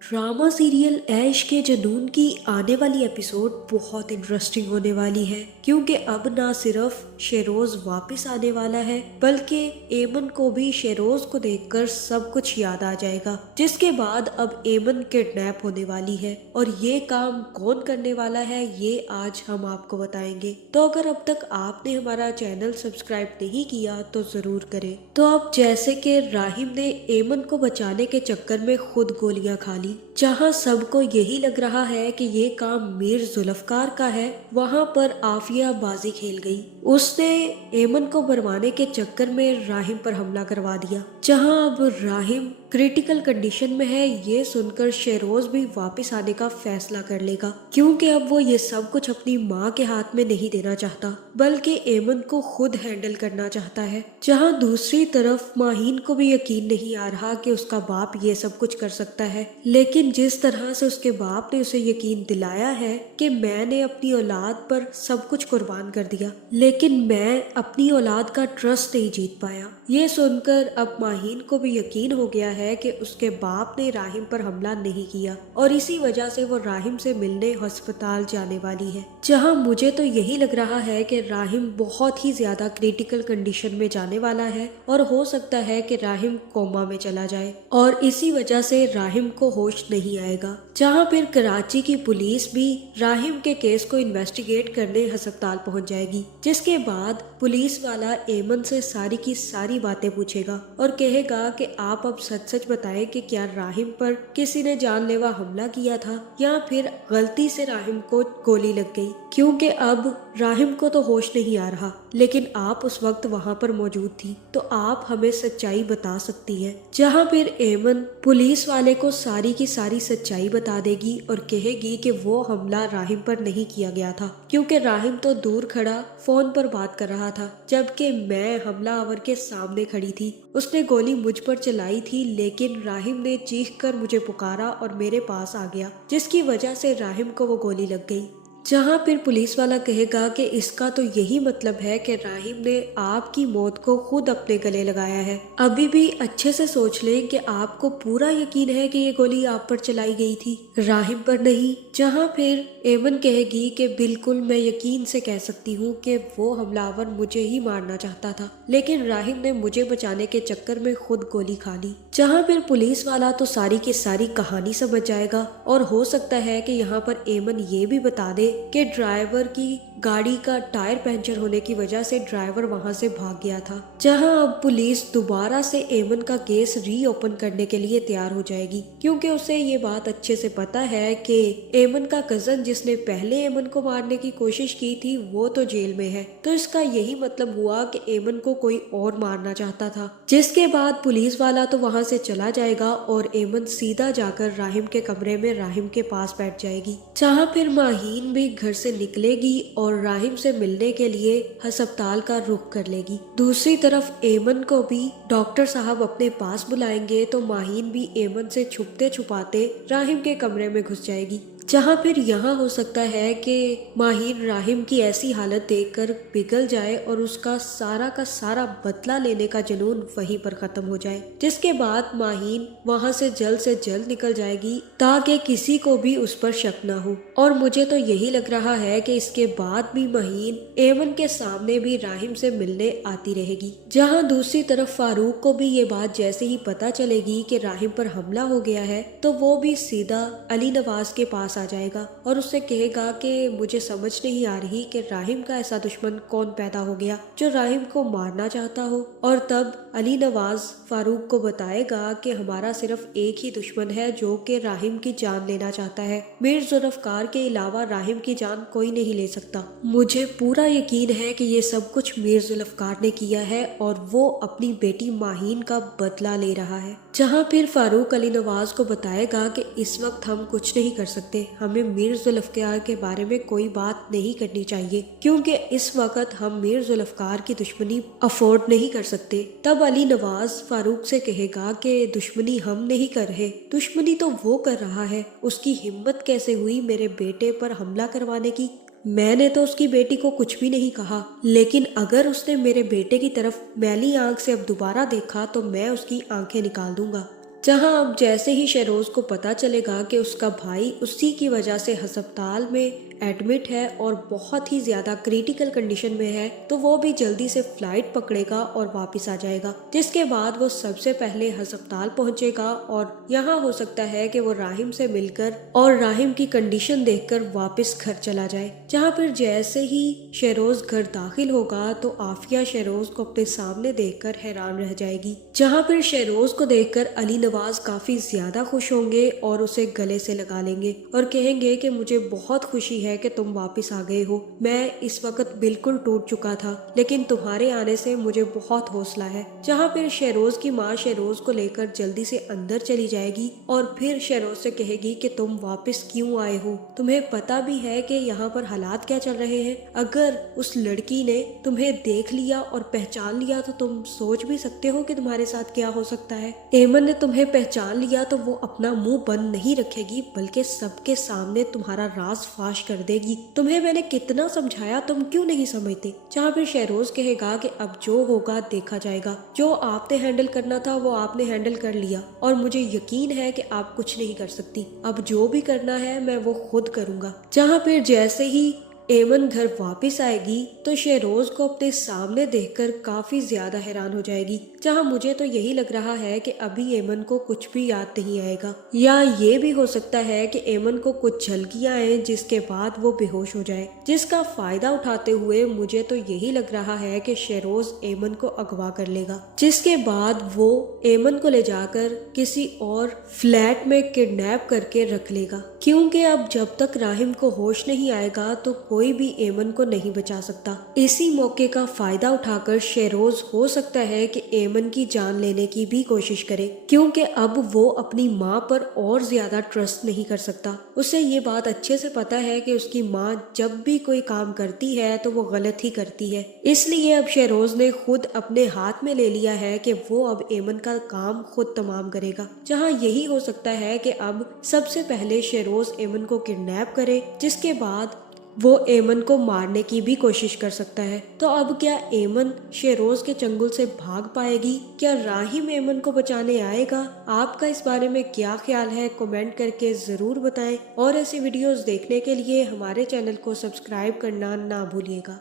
Drama serial ऐश के जुनून की आने वाली एपिसोड बहुत इंटरेस्टिंग होने वाली है, क्योंकि अब ना सिर्फ शेरोज वापस आने वाला है बल्कि एमन को भी शेरोज को देखकर सब कुछ याद आ जाएगा, जिसके बाद अब एमन किडनैप होने वाली है और ये काम कौन करने वाला है ये आज हम आपको बताएंगे। तो अगर अब तक आपने हमारा चैनल सब्सक्राइब नहीं किया तो जरूर करें। तो अब जैसे कि राहिम ने एमन को बचाने के चक्कर में खुद गोलियां खा ली, जहां सबको यही लग रहा है कि ये काम मीर जुल्फकार का है, वहां पर आफिया बाजी खेल गई। उसने एमन को मरवाने के चक्कर में राहिम पर हमला करवा दिया, जहां अब राहिम क्रिटिकल कंडीशन में है। ये सुनकर शेरोज भी वापस आने का फैसला कर लेगा, क्योंकि अब वो ये सब कुछ अपनी माँ के हाथ में नहीं देना चाहता बल्कि एमन को खुद हैंडल करना चाहता है। जहां दूसरी तरफ माहीन को भी यकीन नहीं आ रहा कि उसका बाप ये सब कुछ कर सकता है, लेकिन जिस तरह से उसके बाप ने उसे यकीन दिलाया है कि मैंने अपनी औलाद पर सब कुछ कुर्बान कर दिया, लेकिन मैं अपनी औलाद का ट्रस्ट नहीं जीत पाया। ये सुनकर अब माहीन को भी यकीन हो गया है कि उसके बाप ने राहिम पर हमला नहीं किया और इसी वजह से वो राहिम से मिलने अस्पताल जाने वाली है। जहां मुझे तो यही लग रहा है कि राहिम बहुत ही ज्यादा क्रिटिकल कंडीशन में जाने वाला है और हो सकता है कि राहिम कोमा में चला जाए और इसी वजह से राहिम को होश नहीं आएगा। जहां फिर कराची की पुलिस भी राहिम के केस को इन्वेस्टिगेट करने अस्पताल पहुंच जाएगी, जिसके बाद पुलिस वाला एमन से सारी की सारी बातें पूछेगा और कहेगा कि आप अब सच सच बताएं कि क्या राहिम पर किसी ने जानलेवा हमला किया था या फिर गलती से राहिम को गोली लग गई, क्योंकि अब राहिम को तो होश नहीं आ रहा, लेकिन आप उस वक्त वहां पर मौजूद थी तो आप हमें सच्चाई बता सकती हैं। जहां फिर एमन पुलिस वाले को सारी की सारी सच्चाई बता देगी और कहेगी कि वो हमला राहिम पर नहीं किया गया था, क्योंकि राहिम तो दूर खड़ा फोन पर बात कर रहा था, जबकि मैं हमलावर के सामने खड़ी थी। उसने गोली मुझ पर चलाई थी, लेकिन राहिम ने चीख कर मुझे पुकारा और मेरे पास आ गया, जिसकी वजह से राहिम को वो गोली लग गई। जहां फिर पुलिस वाला कहेगा कि इसका तो यही मतलब है कि राहिम ने आपकी मौत को खुद अपने गले लगाया है। अभी भी अच्छे से सोच लें कि आपको पूरा यकीन है कि ये गोली आप पर चलाई गई थी, राहिम पर नहीं। जहां फिर एमन कहेगी कि बिल्कुल मैं यकीन से कह सकती हूँ कि वो हमलावर मुझे ही मारना चाहता था, लेकिन राहिम ने मुझे बचाने के चक्कर में खुद गोली खा ली। जहां फिर पुलिस वाला तो सारी की सारी कहानी समझ जाएगा और हो सकता है कि यहाँ पर एमन ये भी बता दे कि ड्राइवर की गाड़ी का टायर पंचर होने की वजह से ड्राइवर वहां से भाग गया था। जहां अब पुलिस दोबारा से एमन का केस रीओपन करने के लिए तैयार हो जाएगी, क्योंकि उसे ये बात अच्छे से पता है कि एमन का कजन जिसने पहले एमन को मारने की कोशिश की थी वो तो जेल में है, तो इसका यही मतलब हुआ कि एमन को कोई और मारना चाहता था। जिसके बाद पुलिस वाला तो वहां से चला जाएगा और एमन सीधा जाकर राहिम के कमरे में राहिम के पास बैठ जाएगी। जहां फिर माहीन भी घर से निकलेगी और राहिम से मिलने के लिए अस्पताल का रुख कर लेगी। दूसरी तरफ एमन को भी डॉक्टर साहब अपने पास बुलाएंगे तो माहीन भी एमन से छुपते छुपाते राहिम के कमरे में घुस जाएगी। जहां फिर यहाँ हो सकता है कि माहीन राहिम की ऐसी हालत देखकर पिघल जाए और उसका सारा का सारा बदला लेने का जुनून वहीं पर खत्म हो जाए, जिसके बाद माहीन वहां से जल्द निकल जाएगी ताकि किसी को भी उस पर शक न हो। और मुझे तो यही लग रहा है कि इसके बाद भी माहीन एमन के सामने भी राहिम से मिलने आती रहेगी। जहां दूसरी तरफ फारूक को भी ये बात जैसे ही पता चलेगी कि राहिम पर हमला हो गया है तो वो भी सीधा अली नवाज के पास आ जाएगा और उससे कहेगा कि मुझे समझ नहीं आ रही कि राहिम का ऐसा दुश्मन कौन पैदा हो गया जो राहिम को मारना चाहता हो। और तब अली नवाज फारूक को बताएगा कि हमारा सिर्फ एक ही दुश्मन है जो कि राहिम की जान लेना चाहता है, मीर जुल्फकार के अलावा राहिम की जान कोई नहीं ले सकता। मुझे पूरा यकीन है कि ये सब कुछ मीर जुल्फकार ने किया है और वो अपनी बेटी माहीन का बदला ले रहा है। जहां फिर फारूक अली नवाज को बताएगा कि इस वक्त हम कुछ नहीं कर सकते, हमें मीर जुल्फकार के बारे में कोई बात नहीं करनी चाहिए, क्योंकि इस वक्त हम मीर जुल्फकार की दुश्मनी अफोर्ड नहीं कर सकते। तब अली नवाज फारूक से कहेगा कि दुश्मनी हम नहीं कर रहे, दुश्मनी तो वो कर रहा है। उसकी हिम्मत कैसे हुई मेरे बेटे पर हमला करवाने की? मैंने तो उसकी बेटी को कुछ भी नहीं कहा, लेकिन अगर उसने मेरे बेटे की तरफ मैली आंख से अब दोबारा देखा तो मैं उसकी आंखें निकाल दूंगा। जहां अब जैसे ही शेरोज को पता चलेगा कि उसका भाई उसी की वजह से हस्पताल में एडमिट है और बहुत ही ज्यादा क्रिटिकल कंडीशन में है, तो वो भी जल्दी से फ्लाइट पकड़ेगा और वापस आ जाएगा। जिसके बाद वो सबसे पहले हस्पताल पहुंचेगा और यहाँ हो सकता है कि वो राहिम से मिलकर और राहिम की कंडीशन देखकर वापस घर चला जाए। जहाँ फिर जैसे ही शेरोज घर दाखिल होगा तो आफिया शेरोज को अपने सामने देखकर हैरान रह जाएगी। जहाँ फिर शेरोज को देखकर अली नवाज काफी ज्यादा खुश होंगे और उसे गले से लगा लेंगे और कहेंगे कि मुझे बहुत खुशी है कि तुम वापस आ गए हो। मैं इस वक्त बिल्कुल टूट चुका था, लेकिन तुम्हारे आने से मुझे बहुत हौसला है। जहाँ फिर शेरोज की माँ शेरोज को लेकर जल्दी से अंदर चली जाएगी और फिर शेरोज से कहेगी कि तुम वापस क्यों आए हो, तुम्हें पता भी है कि यहाँ पर हालात क्या चल रहे हैं। अगर उस लड़की ने तुम्हें देख लिया और पहचान लिया तो तुम सोच भी सकते हो कि तुम्हारे साथ क्या हो सकता है। एमन ने तुम्हें पहचान लिया तो वो अपना मुंह बंद नहीं रखेगी, बल्कि सबके सामने तुम्हारा राज फाश कर देगी। तुम्हें मैंने कितना समझाया, तुम क्यों नहीं समझते। जहाँ फिर शेरोज कहेगा कि अब जो होगा देखा जाएगा, जो आपने हैंडल करना था वो आपने हैंडल कर लिया और मुझे यकीन है कि आप कुछ नहीं कर सकती। अब जो भी करना है मैं वो खुद करूंगा। जहाँ फिर जैसे ही एमन घर वापस आएगी तो शेरोज को अपने सामने देखकर काफी ज्यादा हैरान हो जाएगी। जहां मुझे तो यही लग रहा है कि अभी एमन को कुछ भी याद नहीं आएगा, या ये भी हो सकता है कि एमन को कुछ झलकियां आए जिसके बाद वो बेहोश हो जाए, जिसका फायदा उठाते हुए मुझे तो यही लग रहा है कि शेरोज एमन को अगवा कर लेगा, जिसके बाद वो एमन को ले जाकर किसी और फ्लैट में किडनैप करके रख लेगा। क्योंकि अब जब तक राहिम को होश नहीं आएगा तो कोई भी एमन को नहीं बचा सकता। इसी मौके का फायदा उठाकर शेरोज हो सकता है कि एमन की जान लेने की भी कोशिश करे, क्योंकि अब वो अपनी माँ पर और ज्यादा ट्रस्ट नहीं कर सकता। उसे ये बात अच्छे से पता है कि उसकी माँ जब भी कोई काम करती है तो वो गलत ही करती है। इसलिए अब शेरोज ने खुद अपने हाथ में ले लिया है कि वो अब एमन का काम खुद तमाम करेगा। जहाँ यही हो सकता है कि अब सबसे पहले शेरोज एमन को किडनैप करे, जिसके बाद वो एमन को मारने की भी कोशिश कर सकता है। तो अब क्या एमन शेरोज के चंगुल से भाग पाएगी? क्या राहिम एमन को बचाने आएगा? आपका इस बारे में क्या ख्याल है, कमेंट करके जरूर बताएं और ऐसी वीडियोस देखने के लिए हमारे चैनल को सब्सक्राइब करना ना भूलिएगा।